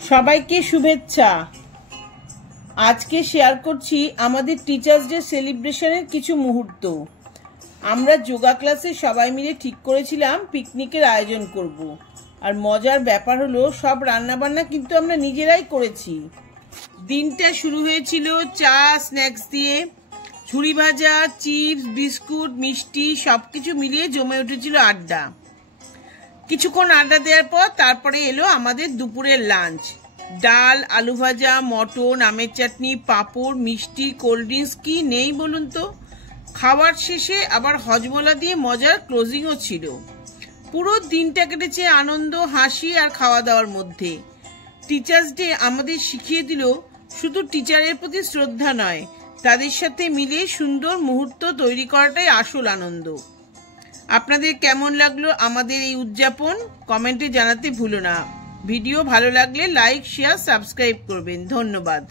সবাইকে শুভেচ্ছা। আজকে শেয়ার করছি আমাদের টিচার্স ডে সেলিব্রেশনের কিছু মুহূর্ত। আমরা যোগা ক্লাসে সবাই মিলে ঠিক করেছিলাম পিকনিকের আয়োজন করব। আর মজার ব্যাপার হলো সব রান্নাবান্না কিন্তু আমরা নিজেরাই করেছি। দিনটা শুরু হয়েছিল চা স্ন্যাক্স দিয়ে। ঝুড়ি ভাজা, চিপস, বিস্কুট, মিষ্টি সবকিছু মিলিয়ে জমে উঠেছিল আড্ডা। কিছুক্ষণ আড্ডা দেওয়ার পর তারপরে এলো আমাদের দুপুরের লাঞ্চ। ডাল, আলু ভাজা, মটন, আমের চাটনি, পাঁপড়, মিষ্টি, কোল্ড ড্রিঙ্কস, কি নেই বলুন তো। খাওয়ার শেষে আবার হজমলা দিয়ে মজার ক্লোজিংও ছিল। পুরো দিনটা কেটেছে আনন্দ, হাসি আর খাওয়া দাওয়ার মধ্যে। টিচার্স ডে আমাদের শিখিয়ে দিল শুধু টিচারের প্রতি শ্রদ্ধা নয়, তাদের সাথে মিলে সুন্দর মুহূর্ত তৈরি করাটাই আসল আনন্দ। আপনাদের কেমন লাগলো আমাদের এই উদযাপন কমেন্টে জানাতে ভুলো না। ভিডিও ভালো লাগলে লাইক, শেয়ার, সাবস্ক্রাইব করবেন। ধন্যবাদ।